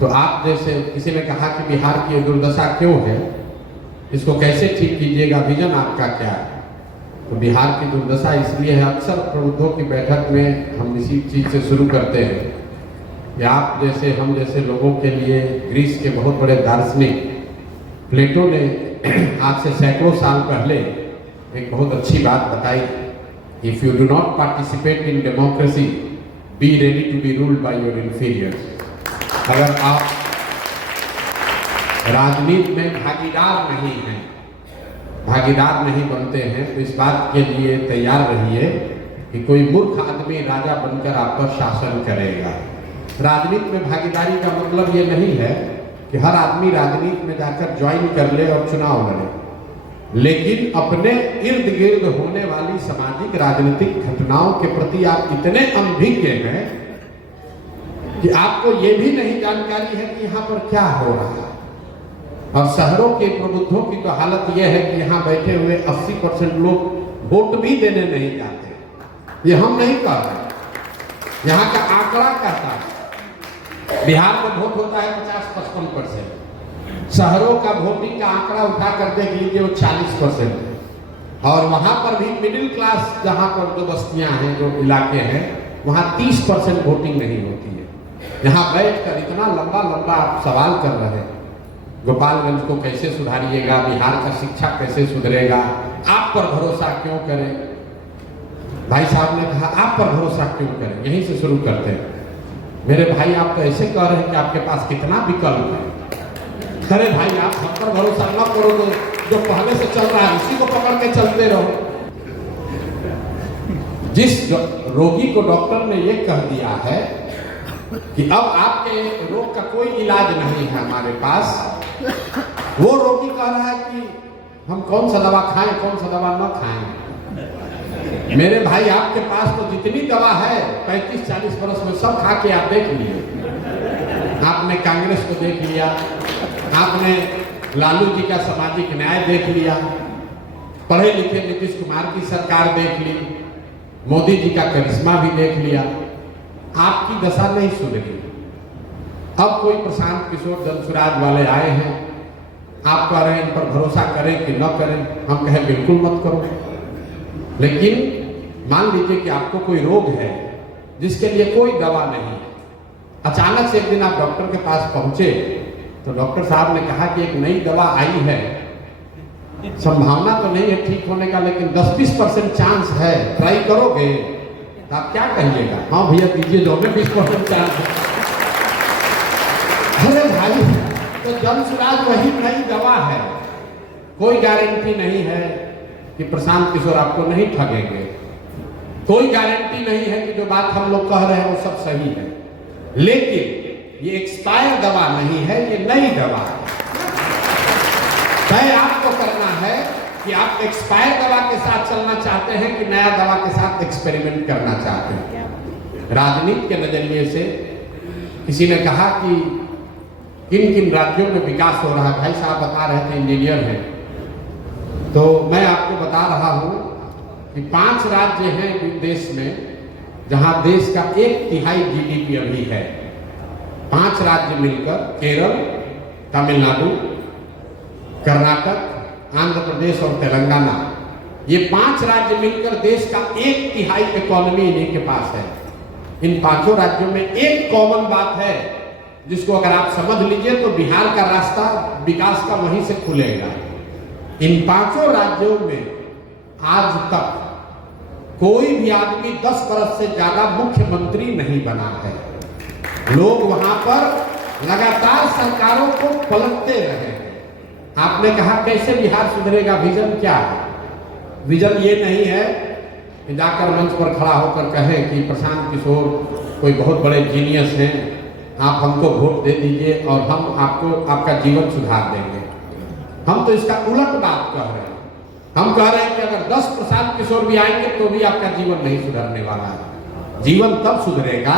तो आप जैसे किसी ने कहा कि बिहार की ये दुर्दशा क्यों है, इसको कैसे ठीक कीजिएगा, विजन आपका क्या है? तो बिहार की दुर्दशा इसलिए है, अक्सर प्रबुद्धों की बैठक में हम इसी चीज़ से शुरू करते हैं कि आप जैसे हम जैसे लोगों के लिए ग्रीस के बहुत बड़े दार्शनिक प्लेटो ने आज से सैकड़ों साल पहले एक बहुत अच्छी बात बताई, if you do not participate in democracy be ready to be ruled by your inferiors. अगर आप राजनीति में भागीदार नहीं हैं, भागीदार नहीं बनते हैं, तो इस बात के लिए तैयार रहिए कि कोई मूर्ख आदमी राजा बनकर आप पर शासन करेगा। राजनीति में भागीदारी का मतलब ये नहीं है कि हर आदमी राजनीति में जाकर ज्वाइन कर ले और चुनाव लड़े, लेकिन अपने इर्द गिर्द होने वाली सामाजिक राजनीतिक घटनाओं के प्रति आप इतने अनभिज्ञ हैं कि आपको ये भी नहीं जानकारी है कि यहाँ पर क्या हो रहा है। और शहरों के प्रबुद्धों की तो हालत यह है कि यहाँ बैठे हुए 80% लोग वोट भी देने नहीं जाते। ये हम नहीं कह रहे, यहाँ का आंकड़ा कहता है। बिहार में वोट होता है 50-55%, शहरों का वोटिंग का आंकड़ा उठा कर देख लीजिए वो 40% है। और वहाँ पर भी मिडिल क्लास जहाँ पर जो बस्तियाँ हैं, जो इलाके हैं, वहाँ 30% वोटिंग नहीं होती है। यहाँ बैठकर इतना लंबा लंबा आप सवाल कर रहे हैं, गोपालगंज को कैसे सुधारिएगा, बिहार का शिक्षा कैसे सुधरेगा, आप पर भरोसा क्यों करें? भाई साहब ने कहा आप पर भरोसा क्यों करें, यहीं से शुरू करते हैं। मेरे भाई आप तो ऐसे कह रहे हैं कि आपके पास कितना विकल्प है। अरे भाई आप हम पर भरोसा न करो, तो जो पहले से चल रहा है उसी को पकड़ के चलते रहो। जिस रोगी को डॉक्टर ने ये कह दिया है कि अब आपके रोग का कोई इलाज नहीं है हमारे पास, वो रोगी कह रहा है कि हम कौन सा दवा खाएं, कौन सा दवा न खाएं। मेरे भाई आपके पास तो जितनी दवा है 35-40 वर्ष में सब खा के आप देख लिए। आपने कांग्रेस को देख लिया, आपने लालू जी का सामाजिक न्याय देख लिया, पढ़े लिखे नीतीश कुमार की सरकार देख ली, मोदी जी का करिश्मा भी देख लिया। आपकी दशा नहीं सुधरी। अब कोई प्रशांत किशोर जनसुराज वाले आए हैं, आप कह रहे हैं इन पर भरोसा करें कि न करें। हम कहें बिल्कुल मत करो, लेकिन मान लीजिए कि आपको कोई रोग है जिसके लिए कोई दवा नहीं है। अचानक से एक दिन आप डॉक्टर के पास पहुंचे तो डॉक्टर साहब ने कहा कि एक नई दवा आई है, संभावना तो नहीं है ठीक होने का, लेकिन 10-20% चांस है, ट्राई करोगे? तो आप क्या कहिएगा? हाँ भैया दीजिए, जो भी 20% चांस है। अरे भाई तो जनसुराज वही नई दवा है, कोई गारंटी नहीं है कि प्रशांत किशोर आपको नहीं ठगेंगे, कोई गारंटी नहीं है कि जो बात हम लोग कह रहे हैं वो सब सही है। लेकिन ये एक्सपायर दवा नहीं है, ये नई दवा है। तय आपको करना है कि आप एक्सपायर दवा के साथ चलना चाहते हैं कि नया दवा के साथ एक्सपेरिमेंट करना चाहते हैं। राजनीति के नजरिए से किसी ने कहा कि किन किन राज्यों में विकास हो रहा है। भाई साहब बता रहे थे इंजीनियर हैं, तो मैं आपको बता रहा हूं कि 5 राज्य हैं देश में जहां देश का 1/3 GDP अभी है। 5 राज्य मिलकर, केरल, तमिलनाडु, कर्नाटक, आंध्र प्रदेश और तेलंगाना, ये 5 राज्य मिलकर देश का 1/3 इकोनॉमी इन्हीं के पास है। इन 5 राज्यों में एक कॉमन बात है जिसको अगर आप समझ लीजिए तो बिहार का रास्ता विकास का वहीं से खुलेगा। इन 5 राज्यों में आज तक कोई भी आदमी 10 वर्ष से ज्यादा मुख्यमंत्री नहीं बना है। लोग वहां पर लगातार सरकारों को पलटते रहे। आपने कहा कैसे बिहार सुधरेगा, विजन क्या है? विजन ये नहीं है कि जाकर मंच पर खड़ा होकर कहें कि प्रशांत किशोर कोई बहुत बड़े जीनियस हैं, आप हमको वोट दे दीजिए और हम आपको आपका जीवन सुधार देंगे। हम तो इसका उलट बात कह रहे हैं। हम कह रहे हैं कि अगर 10 प्रशांत किशोर भी आएंगे तो भी आपका जीवन नहीं सुधरने वाला है। जीवन तब सुधरेगा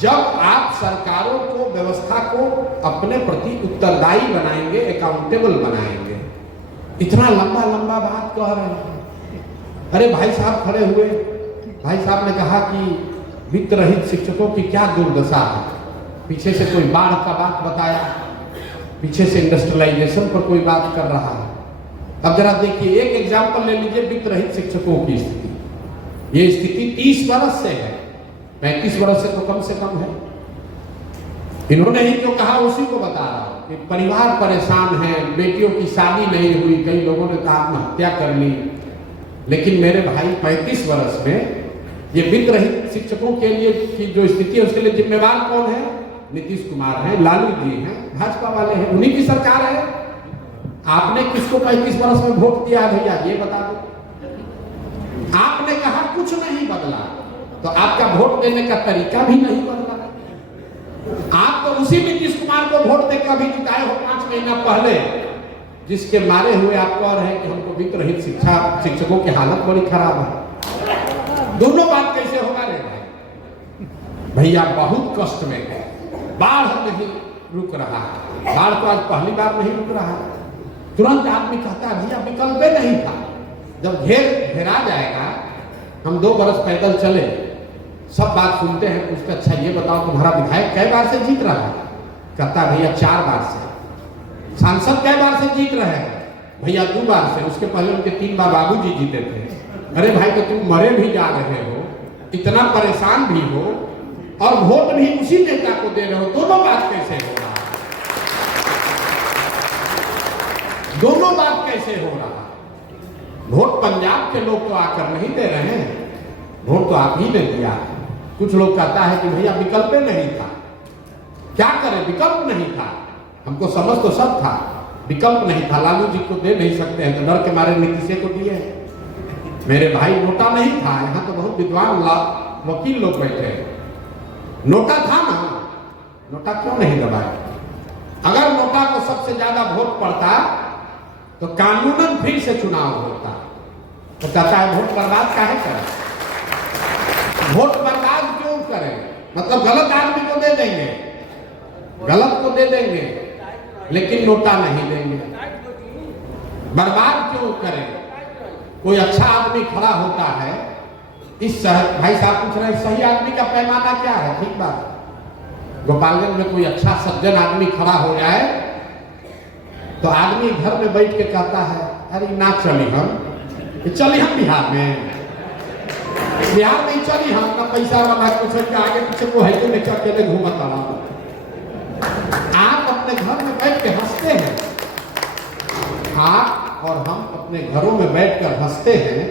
जब आप सरकारों को, व्यवस्था को अपने प्रति उत्तरदायी बनाएंगे, अकाउंटेबल बनाएंगे। इतना लंबा लंबा बात कह रहे हैं। अरे भाई साहब खड़े हुए, भाई साहब ने कहा कि वित्त रहित शिक्षकों की क्या दुर्दशा है। पीछे से कोई बाढ़ का बात बताया, पीछे से इंडस्ट्रियलाइजेशन पर कोई बात कर रहा है। अब जरा देखिए, एक एग्जाम्पल ले लीजिए वित्त रहित शिक्षकों की स्थिति। ये स्थिति 30 वर्ष से है, 35 वर्ष से तो कम है। इन्होंने ही जो कहा उसी को बता रहा हूं कि परिवार परेशान है, बेटियों की शादी नहीं हुई, कई लोगों ने तो आत्महत्या कर ली। लेकिन मेरे भाई 35 वर्ष में ये वित्त रहित शिक्षकों के लिए की जो स्थिति है उसके लिए जिम्मेवार कौन है? नीतीश कुमार है, लालू जी हैं, भाजपा वाले हैं, उन्हीं की सरकार है। आपने किसको 35 वर्ष में वोट दिया भैया, ये बता दो। आपने कहा कुछ नहीं बदला, तो आपका वोट देने का तरीका भी नहीं बदला। आप तो उसी नीतीश कुमार को वोट देकर अभी जिताए हो 5 महीना पहले, जिसके मारे हुए आपको और है कि हमको वित्त रहित शिक्षकों की हालत बड़ी खराब है। दोनों बात कैसे होगा रे भाई? भैया बहुत कष्ट में है, बाढ़ नहीं रुक रहा है, बाढ़ तो आज पहली बार नहीं रुक रहा है। तुरंत आदमी कहता है भैया विकल्प नहीं था। जब घेरा जाएगा, हम 2 बरस पैदल चले, सब बात सुनते हैं, पूछते अच्छा ये बताओ तुम्हारा विधायक कै बार से जीत रहा है? कहता भैया 4 बार से। सांसद कै बार से जीत रहे हैं? भैया 2 बार से, उसके पहले उनके 3 बार बाबूजी जीते थे। अरे भाई तो तुम मरे भी जा रहे हो, इतना परेशान भी हो और वोट भी उसी नेता को दे रहे हो, दोनों बात कैसे हो रहा है? दोनों बात कैसे हो रहा है? वोट पंजाब के लोग तो आकर नहीं दे रहे हैं, वोट तो आप ही ने दिया। कुछ लोग कहता है कि भैया विकल्प नहीं था, क्या करें, विकल्प नहीं था। हमको समझ तो सब था, विकल्प नहीं था। लालू जी को दे नहीं सकते हैं तो डर के मारे नीतीश को दिए। मेरे भाई नोटा नहीं था, यहाँ तो बहुत विद्वान वकील लोग बैठे हैं। नोटा था ना, नोटा क्यों नहीं दबाए? अगर नोटा को सबसे ज्यादा वोट पड़ता तो कानूनन फिर से चुनाव होता। तो कहता है वोट बर्बाद काहे करें? वोट बर्बाद क्यों करें? मतलब गलत आदमी को दे देंगे, गलत को दे देंगे, लेकिन नोटा नहीं देंगे। बर्बाद क्यों करें? कोई अच्छा आदमी खड़ा होता है, इस शहर, भाई साहब पूछ रहे हैं सही आदमी का पैमाना क्या है? ठीक बात, गोपालगंज में कोई अच्छा सज्जन आदमी खड़ा हो जाए तो आदमी घर में बैठ के कहता है अरे ना चली हम बिहार में चली हम ना पैसा वाला कुछ आगे पीछे को है तो नहीं अकेले घूमत रहा। आप अपने घर में बैठ के हंसते हैं, आप और हम अपने घरों में बैठकर हंसते हैं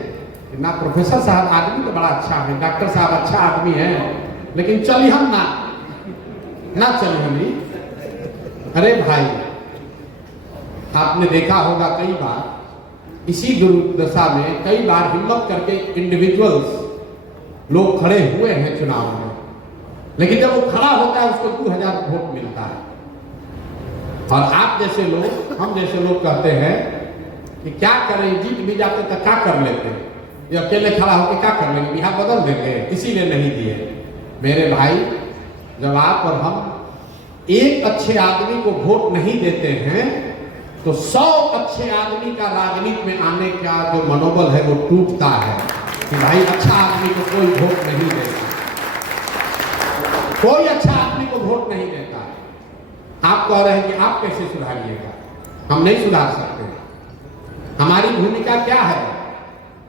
कि ना प्रोफेसर साहब आदमी तो बड़ा अच्छा है, डॉक्टर साहब अच्छा आदमी है, लेकिन चली हम ना चली हम ही। अरे भाई आपने देखा होगा कई बार इसी दुर्दशा में कई बार हिम्मत करके इंडिविजुअल्स लोग खड़े हुए हैं चुनाव में, लेकिन जब वो खड़ा होता है उसको 2000 वोट मिलता है। और आप जैसे लोग, हम जैसे लोग कहते हैं कि क्या करें, जीत भी जाते तो क्या कर लेते, ये अकेले खड़ा होकर क्या कर लेंगे, बिहार बदल देंगे, इसीलिए नहीं दिए। मेरे भाई जब आप और हम एक अच्छे आदमी को वोट नहीं देते हैं तो 100 अच्छे आदमी का राजनीति में आने का जो मनोबल है वो टूटता है कि भाई अच्छा आदमी को कोई वोट नहीं देता, कोई अच्छा आदमी को वोट नहीं देता। आप कह रहे हैं कि आप कैसे सुधारिएगा? हम नहीं सुधार सकते। हमारी भूमिका क्या है?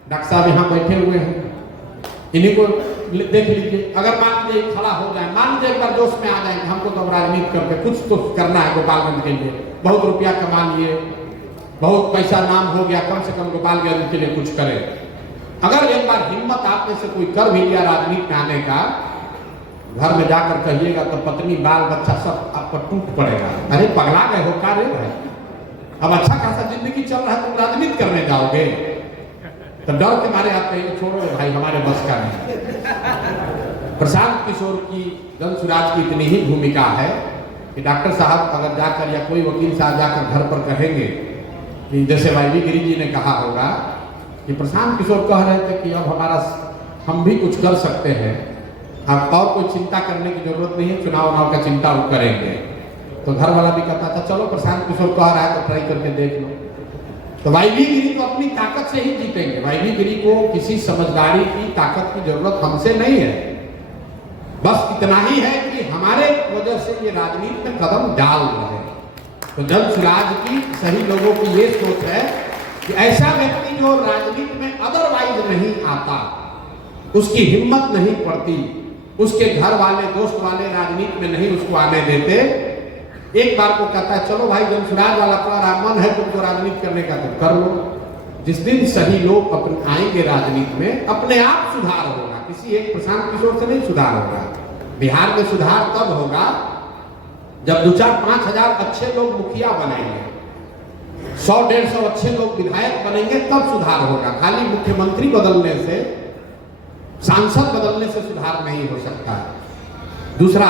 डॉक्टर साहब यहाँ बैठे हुए हैं, इन्हीं को देख लीजिए। अगर मान लीजिए खड़ा हो जाए, मान लीजिए एक बार जोश में आ जाएंगे, हमको तो राजनीति करके कुछ तो करना है गोपालगंज के लिए, बहुत रुपया कमा लिए, बहुत पैसा नाम हो गया, कम से कम गोपालगंज के लिए कुछ करें। अगर एक बार हिम्मत आप में से कोई कर भी लिया राजनीति में आने का, घर में जाकर कहिएगा तो पत्नी बाल बच्चा सब आप पर टूट पड़ेगा। अरे पगला गए हो क्या रे भाई? अब अच्छा खासा जिंदगी चल रहा है, तुम राजनीति करने जाओगे? तो डर के मारे आप कहेंगे छोड़ो भाई हमारे बस का नहीं। प्रशांत किशोर की जन सुराज की इतनी ही भूमिका है कि डॉक्टर साहब अगर जाकर या कोई वकील साहब जाकर घर पर कहेंगे कि जैसे वाईवी गिरी जी ने कहा होगा कि प्रशांत किशोर कह रहे थे कि अब हम भी कुछ कर सकते हैं, अब और कोई चिंता करने की जरूरत नहीं है, चुनाव का चिंता वो करेंगे। तो घर वाला भी कहता था चलो प्रशांत किशोर कह रहा है तो ट्राई करके देख लो। तो वाईवी गिरी तो अपनी ताकत से ही जीतेंगे। वाईवी गिरी को किसी समझदारी की ताकत की जरूरत हमसे नहीं है। बस इतना ही है कि हमारे वजह से ये राजनीति में कदम डाल रहे हैं। तो जन सुराज की सही लोगों की ये सोच है कि ऐसा व्यक्ति जो राजनीति में अदरवाइज नहीं आता, उसकी हिम्मत नहीं पड़ती, उसके घर वाले दोस्त वाले राजनीति में नहीं उसको आने देते, एक बार को कहता है चलो भाई जन सुराज वाला तुम्हारा मन है तुमको राजनीति करने का तो कर लो। जिस दिन सही लोग अपने आएंगे राजनीति में, अपने आप सुधार होगा, किसी एक प्रशांत किशोर से नहीं सुधार होगा। बिहार में सुधार तब होगा जब 2-4-5 हजार अच्छे लोग मुखिया बनेंगे, 100-150 अच्छे लोग विधायक बनेंगे, तब सुधार होगा। खाली मुख्यमंत्री बदलने से, सांसद बदलने से सुधार नहीं हो सकता। दूसरा